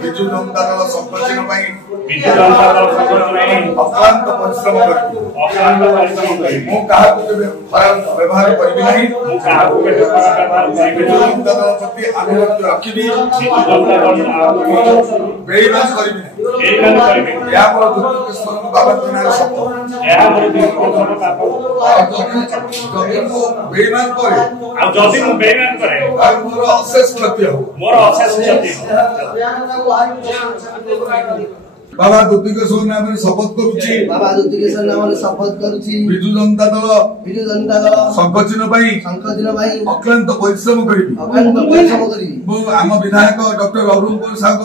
ବିଜୁ ଜନତା ଦଳ ସଂଗଠନ ପାଇଁ ଅକ୍ଲାନ୍ତ ପରିଶ୍ରମ କରିବି। ମୁଁ କାହାକୁ କେବେ ଖରାପ ବ୍ୟବହାର କରିବି ନାହିଁ। ବିଜୁ ଜନତା ଦଳ ପ୍ରତି ଆনুଗତ୍ୟ ରଖିବି। ବେଇମାନ କରିବି ନାହିଁ। ଏହା ମୋର ଦୁର୍ଗେଶ୍ୱରଙ୍କ ବାବାଙ୍କ ନାଁରେ ଶପଥ। ବେଇମାନ କରେ ମୋର ଅଶେଷ କ୍ଷତି ହବ। बाबा दुर्गेश्वर नाम शपथ करुछि। बाबा दुर्गेश्वर नाम शपथ करुछि। बिजु जनता दल संगठन अक्लांत परिश्रम करिबि। मु आम विधायक डॉक्टर अरुण कुमार साहू को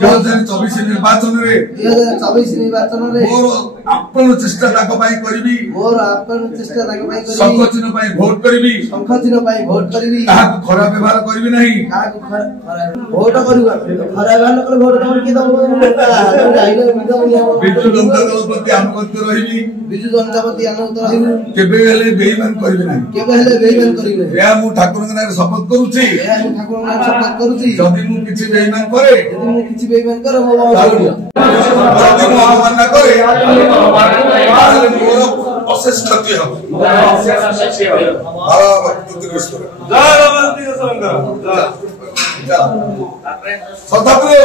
2024 निर्वाचन रे मोर आपण चेष्टा ताको पई करिबि। संगठन पई भोट करिबि। काहा खराब व्यवहार करिबि नाही। भोट करिबा खराब बिजु जनता दल प्रति आनुगत्य रहिबि। केबे हेले बेईमान करिबि नाही। या मु ठाकुर नाम शपथ करूछि। जदि मु किछि बेईमान करे जदि मु अवमान करे ताले मोर अशेष क्षति हो। बाबा दुर्गेश्वर जय बाबा दुर्गेश्वर।